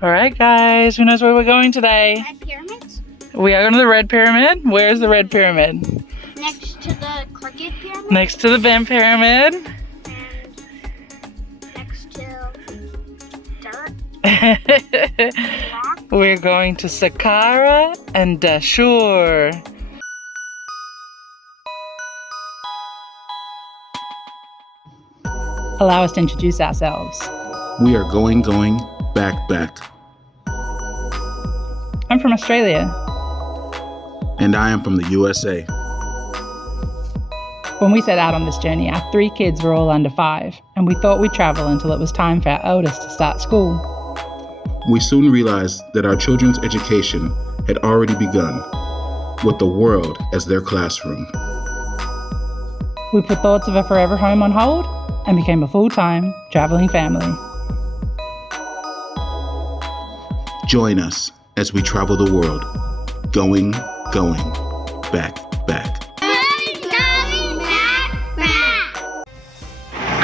Alright guys, who knows where we're going today? Red pyramids? We are going to the Red Pyramid. Where's the Red Pyramid? Next to the Crooked Pyramid? Next to the Bend Pyramid. And next to dirt? Rock? We're going to Saqqara and Dashur. Allow us to introduce ourselves. We are GoingGoing.BackBack. I'm from Australia. And I am from the USA. When we set out on this journey, our 3 kids were all under 5, and we thought we'd travel until it was time for our eldest to start school. We soon realized that our children's education had already begun, with the world as their classroom. We put thoughts of a forever home on hold and became a full-time traveling family. Join us as we travel the world, going, back.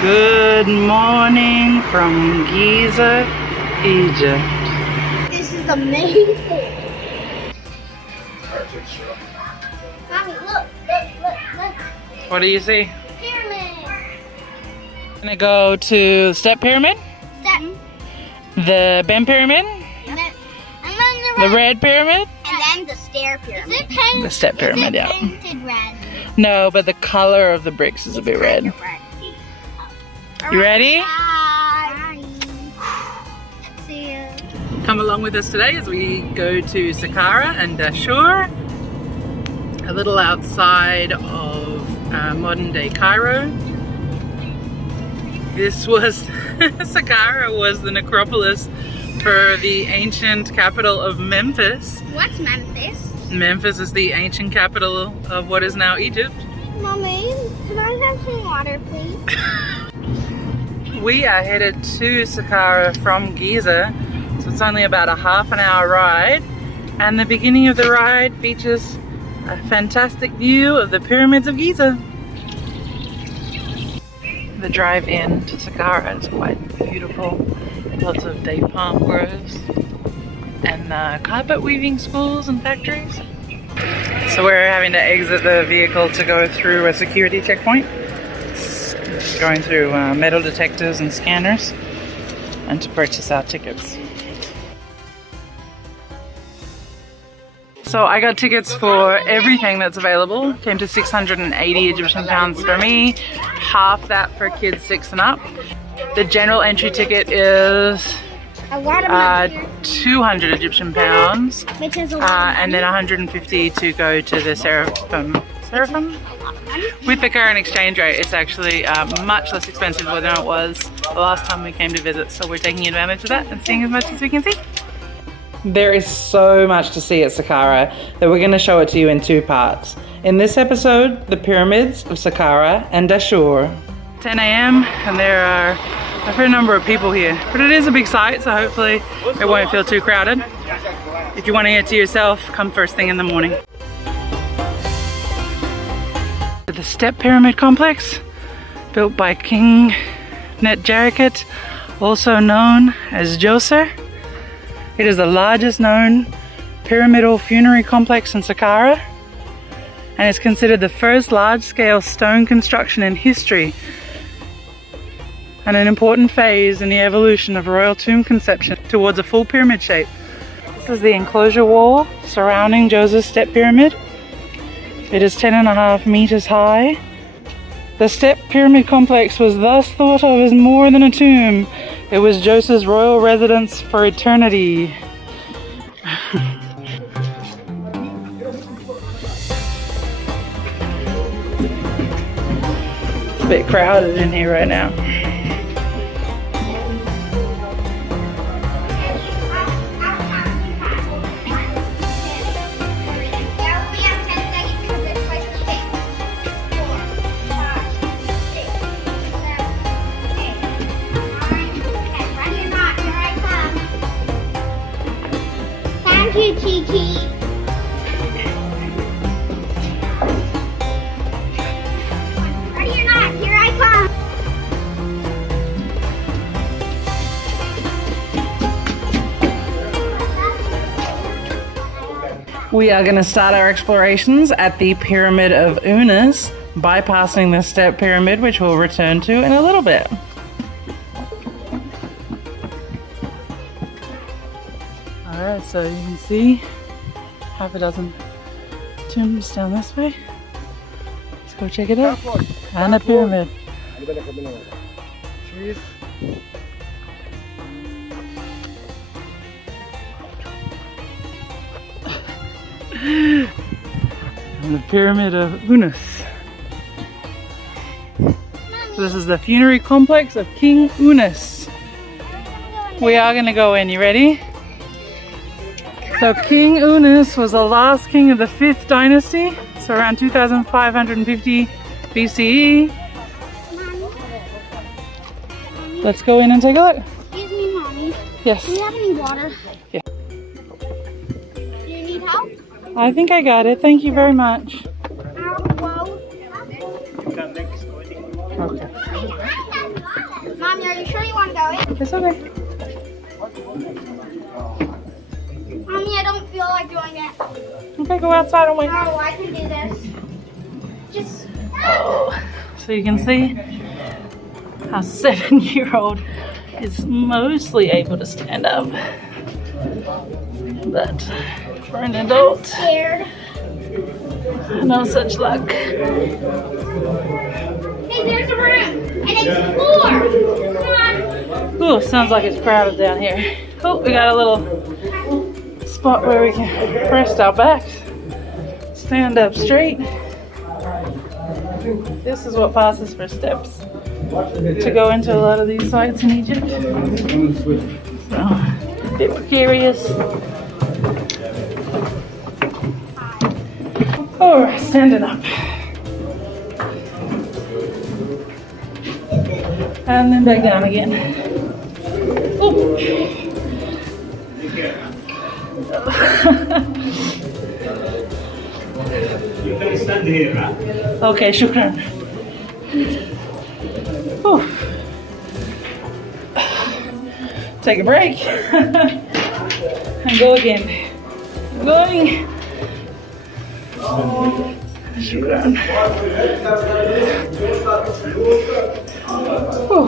Good morning from Giza, Egypt. This is amazing. Mommy, look. What do you see? Pyramid. Gonna go to the Step Pyramid, Step. the Bend Pyramid, And then the Red Pyramid, and then the Stair Pyramid. Is it painted? the Step Pyramid, yeah. Painted red. No, but the color of the bricks is a bit red. You ready? Bye. See you. Come along with us today as we go to Saqqara and Dashur, a little outside of modern day Cairo. This was, Saqqara was the necropolis for the ancient capital of Memphis. What's Memphis? Memphis is the ancient capital of what is now Egypt. Mommy, can I have some water, please? We are headed to Saqqara from Giza, so it's only about a half an hour ride, and the beginning of the ride features a fantastic view of the pyramids of Giza. The drive in to Saqqara is quite beautiful, lots of date palm groves and carpet weaving schools and factories. So we're having to exit the vehicle to go through a security checkpoint. Going through metal detectors and scanners, and to purchase our tickets. So I got tickets for everything that's available. Came to 680 Egyptian pounds for me, half that for kids 6 and up. The general entry ticket is A lot of money. 200 Egyptian pounds, Which is a lot of and then money. 150 to go to the Seraphim? With the current exchange rate, it's actually much less expensive than it was the last time we came to visit, so we're taking advantage of that and seeing as much as we can see. There is so much to see at Saqqara that we're going to show it to you in 2 parts. In this episode, the pyramids of Saqqara and Dashur. 10 a.m. and there are a fair number of people here, but it is a big site, so hopefully it won't feel too crowded. If you want to get to yourself, come first thing in the morning. The Step Pyramid complex, built by King Netjaraket, also known as Djoser. It is the largest known pyramidal funerary complex in Saqqara, and is considered the first large-scale stone construction in history, and an important phase in the evolution of royal tomb conception towards a full pyramid shape. This is the enclosure wall surrounding Djoser's Step Pyramid. It is 10.5 meters high. The Step Pyramid complex was thus thought of as more than a tomb. It was Djoser's royal residence for eternity. It's a bit crowded in here right now. Thank you, Kiki. Ready or not, here I come. We are going to start our explorations at the Pyramid of Djoser, bypassing the Step Pyramid, which we'll return to in a little bit. Alright, so you can see half a dozen tombs down this way. Let's go check it out. And a pyramid. And the Pyramid of Djoser. This is the funerary complex of King Djoser. We are going to go in. You ready? So King Djoser was the last king of the 5th dynasty, so around 2550 BCE. Let's go in and take a look. Excuse me, Mommy. Yes. Do you have any water? Yeah. Do you need help? I think I got it. Thank you very much. Whoa. Okay. Mommy, are you sure you want to go in? It's okay. Mommy, I don't feel like doing it. Okay, go outside and wait. No, I can do this. Just. So you can see a 7-year-old is mostly able to stand up. But for an adult, Scared. no such luck. Hey, there's a room. And it's floor. Come on. Ooh, sounds like it's crowded down here. Oh, we got a little spot where we can rest our backs, stand up straight. This is what passes for steps to go into a lot of these sites in Egypt. So, a bit precarious. Oh, we're standing up. And then back down again. Ooh. You can stand here, huh? Okay, shukran. Whew. Take a break and go again. Going. Shukran. Whew.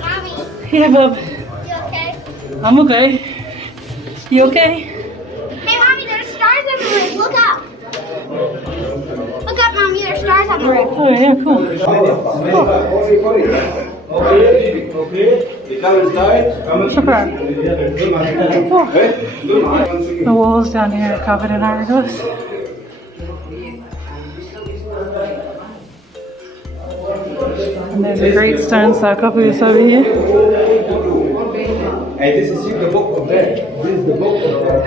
Mommy, Yeah, bub. you okay? I'm okay. You okay? Hey, Mommy, there's stars on the roof. Look up. Look up, Mommy. There's stars on the roof. Oh, yeah, cool. Okay. You come inside. Shukran. The walls down here are covered in hieroglyphs. And there's a great stone sarcophagus over here. Hey, this is the book of death. This is the book of death.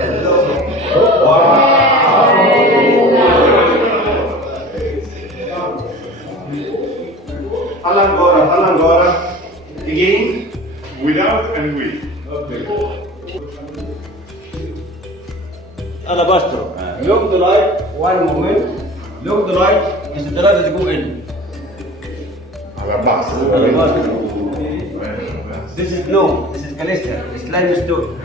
Alangora. Again. Without and with. Alabastro. Look the light. One moment. Look the light. Is the light that go in? Alabastro. This is no. This is Calista. It's limestone.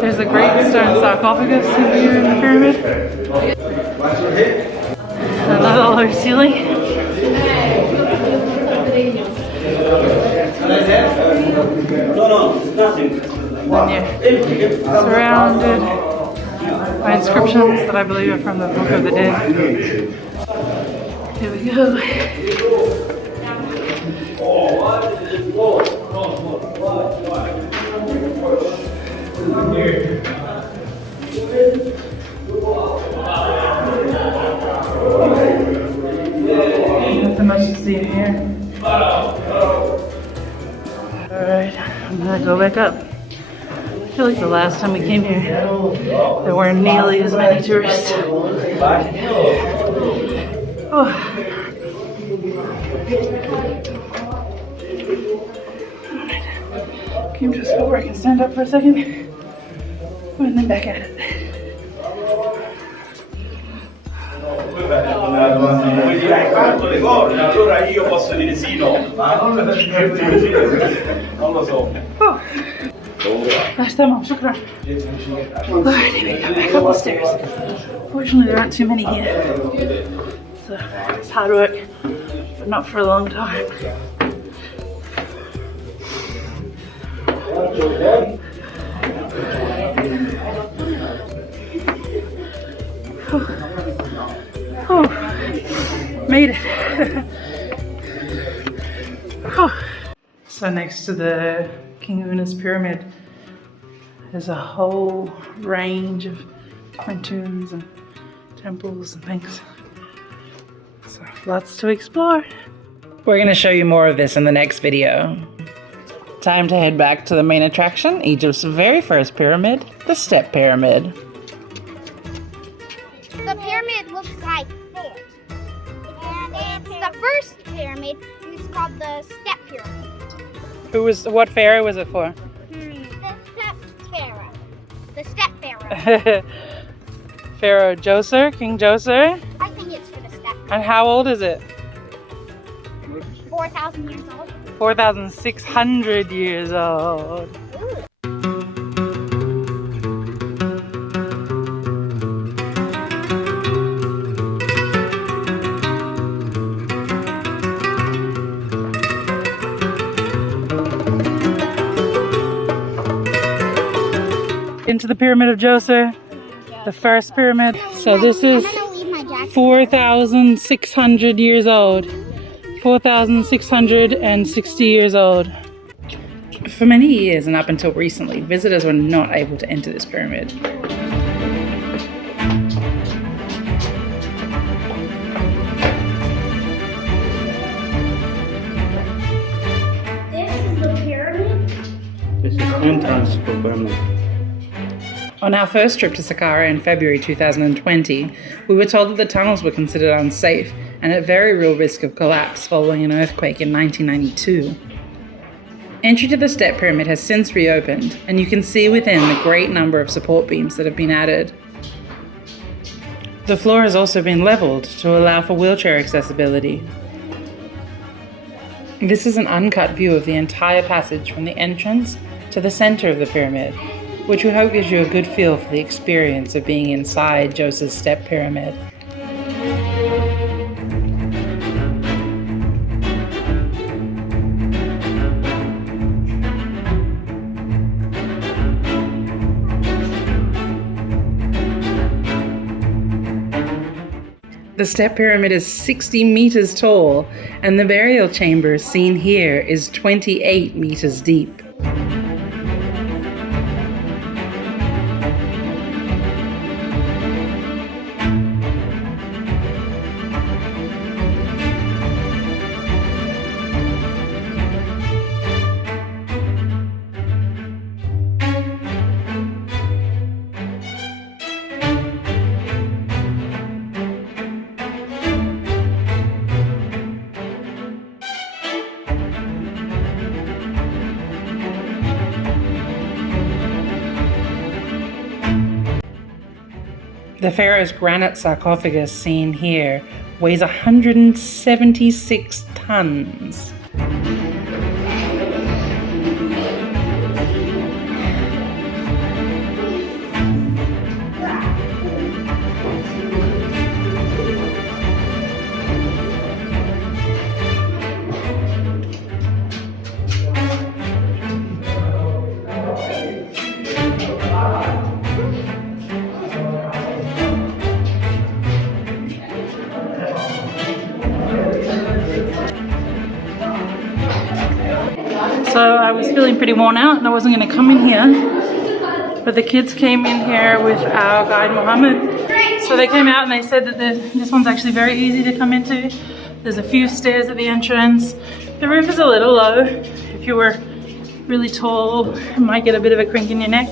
There's a great stone sarcophagus over here in the pyramid. Watch your head. Another low ceiling. No, it's nothing. And you're surrounded by inscriptions that I believe are from the Book of the Dead. Here we go. Nothing much to see in here. Alright, I'm gonna go back up. I feel like the last time we came here, there weren't nearly as many tourists. Oh. Came to a spot where I can stand up for a second, and then back at it. allora io posso dire sì, no. Non lo so. Last time, shukran. Alright, anyway, go back up the stairs. Fortunately, there aren't too many here. So it's hard work, but not for a long time. Oh, made it. So next to the King Unas pyramid, there's a whole range of different tombs and temples and things. So lots to explore. We're going to show you more of this in the next video. Time to head back to the main attraction, Egypt's very first pyramid, the Step Pyramid. The pyramid looks like this. And it's the first pyramid, and it's called the Step Pyramid. What pharaoh was it for? The Step Pharaoh. The Step Pharaoh. Pharaoh Djoser, King Djoser. I think it's for the Step. And how old is it? 4,000 years old. 4,600 years old. Ooh. Into the Pyramid of Djoser, the first pyramid. So this is 4,600 years old. 4,660 years old. For many years and up until recently, visitors were not able to enter this pyramid. This is the pyramid. This is entrance for pyramid. On our first trip to Saqqara in February 2020, we were told that the tunnels were considered unsafe and at very real risk of collapse following an earthquake in 1992. Entry to the Step Pyramid has since reopened, and you can see within the great number of support beams that have been added. The floor has also been leveled to allow for wheelchair accessibility. This is an uncut view of the entire passage from the entrance to the center of the pyramid, which we hope gives you a good feel for the experience of being inside Djoser's Step Pyramid. The Step Pyramid is 60 meters tall, and the burial chamber seen here is 28 meters deep. The pharaoh's granite sarcophagus seen here weighs 176 tons. So I was feeling pretty worn out and I wasn't going to come in here, but the kids came in here with our guide Mohammed. So they came out and they said that this one's actually very easy to come into. There's a few stairs at the entrance. The roof is a little low. If you were really tall, you might get a bit of a crink in your neck.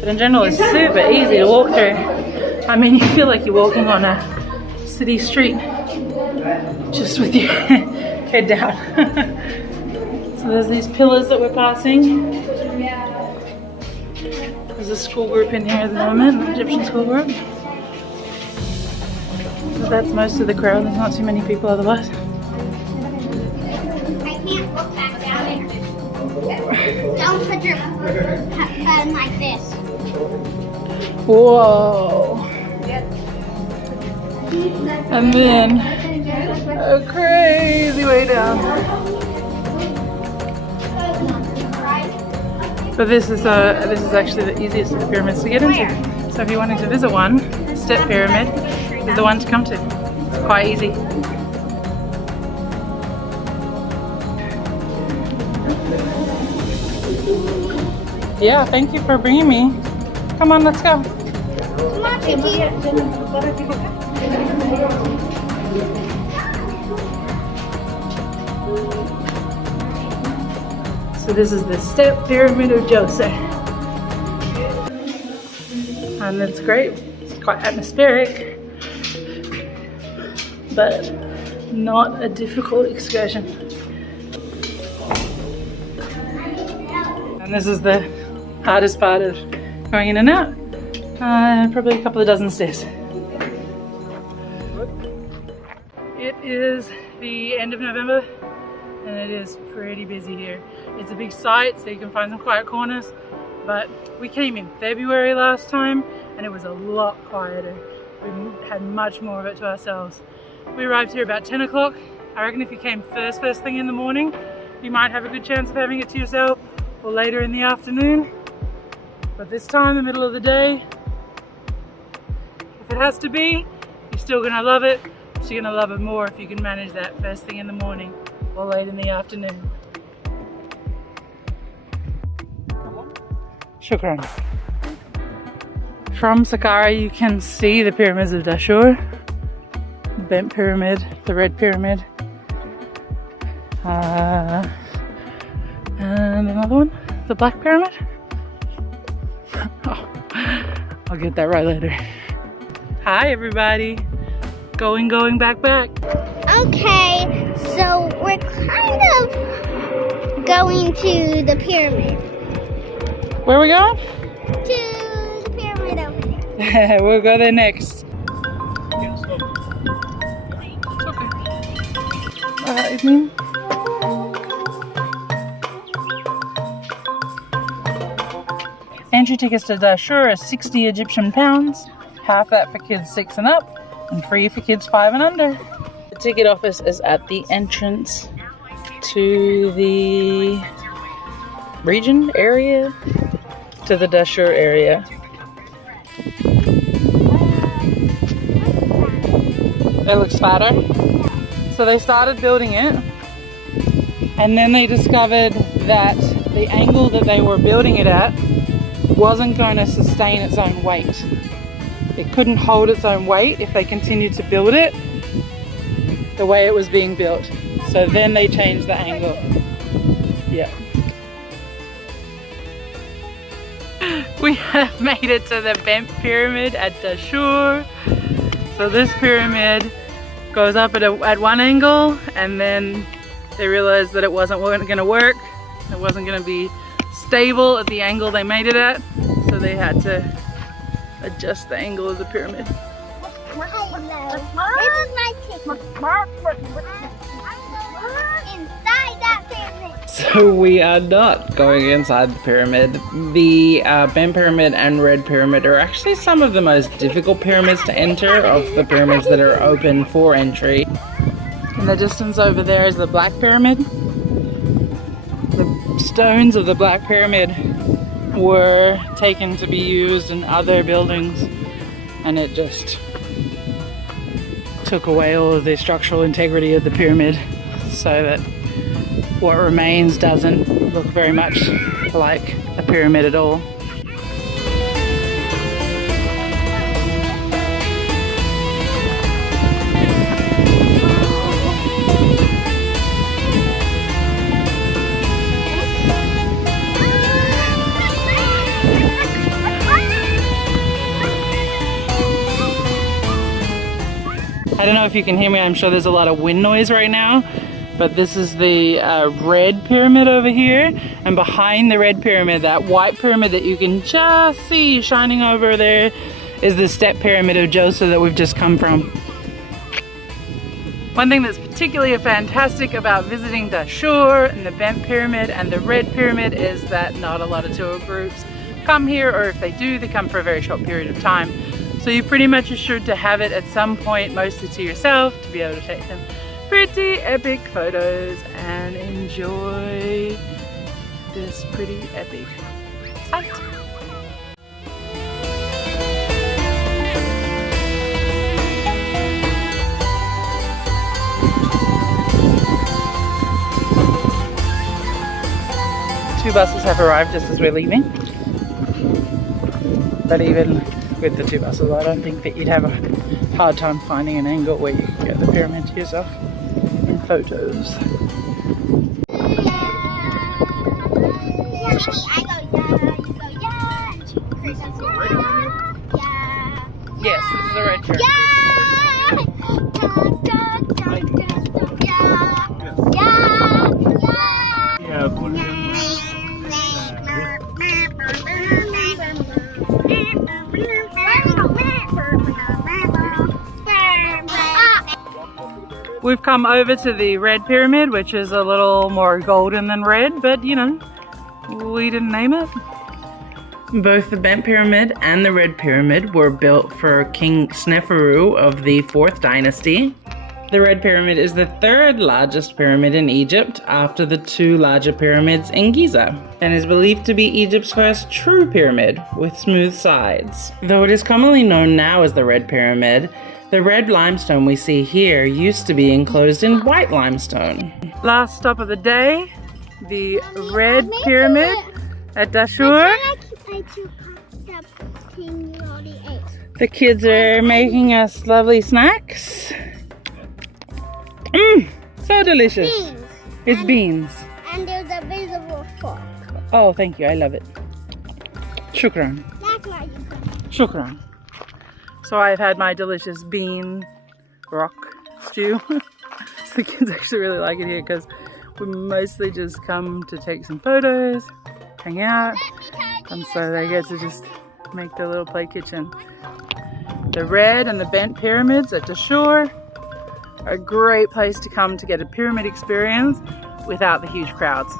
But in general, it's super easy to walk through. I mean, you feel like you're walking on a city street, just with your head down. So there's these pillars that we're passing. There's a school group in here at the moment, an Egyptian school group. So that's most of the crowd. There's not too many people otherwise. I can't look back down there. Don't put your phone like this. Whoa. And then a crazy way down. But this is actually the easiest of the pyramids to get into. So if you're wanting to visit one, Step Pyramid is the one to come to. It's quite easy. Yeah, thank you for bringing me. Come on, let's go. Come on, Kiki. So this is the Step Pyramid of Djoser. And it's great. It's quite atmospheric, but not a difficult excursion. And this is the hardest part of going in and out. Probably a couple of dozen stairs. It is the end of November and it is pretty busy here. It's a big site, so you can find some quiet corners, but we came in February last time and it was a lot quieter. We had much more of it to ourselves. We arrived here about 10 o'clock. I reckon if you came first thing in the morning, you might have a good chance of having it to yourself, or later in the afternoon. But this time, the middle of the day, if it has to be, you're still gonna love it. But you're gonna love it more if you can manage that first thing in the morning or late in the afternoon. Shukran. From Saqqara you can see the pyramids of Dashur, the bent pyramid, the red pyramid, and another one, the black pyramid. Oh, I'll get that right later. Hi everybody, GoingGoing.BackBack. Okay, so we're kind of going to the pyramid. Where are we going? To the pyramid over there. We'll go there next. It's okay. Entry tickets to Dashur are 60 Egyptian pounds, half that for kids 6 and up, and free for kids 5 and under. The ticket office is at the entrance to the region area, to the Dashur area. It looks fatter. So they started building it, and then they discovered that the angle that they were building it at wasn't going to sustain its own weight. It couldn't hold its own weight if they continued to build it the way it was being built. So then they changed the angle. Yeah. We have made it to the bent pyramid at Dashur. So this pyramid goes up at one angle, and then they realized that it wasn't going to work. It wasn't going to be stable at the angle they made it at, so they had to adjust the angle of the pyramid. Inside that pyramid. So we are not going inside the pyramid. The bent pyramid and red pyramid are actually some of the most difficult pyramids to enter of the pyramids that are open for entry. In the distance over there is the black pyramid. The stones of the black pyramid were taken to be used in other buildings, and it just took away all of the structural integrity of the pyramid, so that what remains doesn't look very much like a pyramid at all. I don't know if you can hear me, I'm sure there's a lot of wind noise right now, but this is the red pyramid over here, and behind the red pyramid, that white pyramid that you can just see shining over there, is the Step Pyramid of Djoser that we've just come from. One thing that's particularly fantastic about visiting Dashur and the Bent Pyramid and the Red Pyramid is that not a lot of tour groups come here, or if they do, they come for a very short period of time. So you're pretty much assured to have it at some point, mostly to yourself, to be able to take some pretty epic photos and enjoy this pretty epic site. Two buses have arrived just as we're leaving. But even with the two buses, I don't think that you'd have a hard time finding an angle where you can get the pyramid to yourself in photos. Yes, this is a red pyramid. We've come over to the Red Pyramid, which is a little more golden than red, but you know, we didn't name it. Both the Bent Pyramid and the Red Pyramid were built for King Sneferu of the 4th dynasty. The Red Pyramid is the 3rd largest pyramid in Egypt after the 2 larger pyramids in Giza, and is believed to be Egypt's first true pyramid with smooth sides. Though it is commonly known now as the Red Pyramid, the red limestone we see here used to be enclosed in white limestone. Last stop of the day, the Red Pyramid at Dashur. The kids are making us lovely snacks. So delicious. Beans. It's beans. And there's a visible fork. Oh, thank you. I love it. Shukran. That's why you put it. Shukran. So I've had my delicious bean rock stew. So the kids actually really like it here because we mostly just come to take some photos, hang out, and so they get to just make their little play kitchen. The Red and the Bent Pyramids at Dashur are a great place to come to get a pyramid experience without the huge crowds.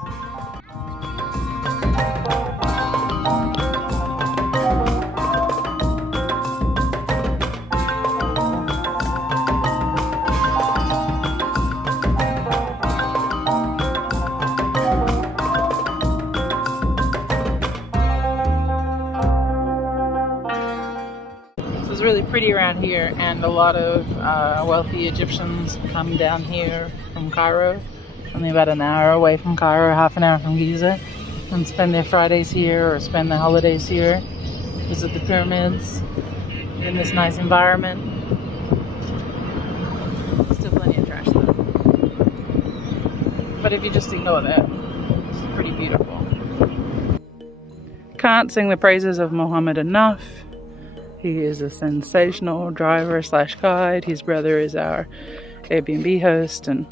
It's really pretty around here, and a lot of wealthy Egyptians come down here from Cairo, only about an hour away from Cairo, half an hour from Giza, and spend their Fridays here or spend their holidays here, visit the pyramids in this nice environment. Still plenty of trash though, but if you just ignore that, it's pretty beautiful. Can't sing the praises of Muhammad enough. He is a sensational driver / guide. His brother is our Airbnb host, and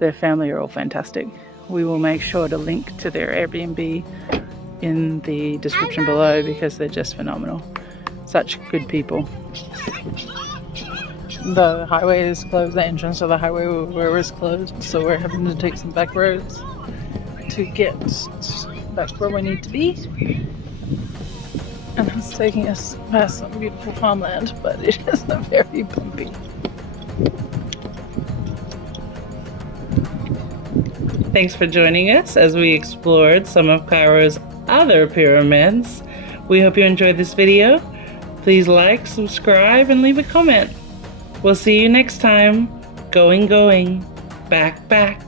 their family are all fantastic. We will make sure to link to their Airbnb in the description below because they're just phenomenal. Such good people. The highway is closed, the entrance to the highway is closed, so we're having to take some back roads to get back where we need to be. And it's taking us past some beautiful farmland, but it is very bumpy. Thanks for joining us as we explored some of Cairo's other pyramids. We hope you enjoyed this video. Please like, subscribe, and leave a comment. We'll see you next time. Going, back, back.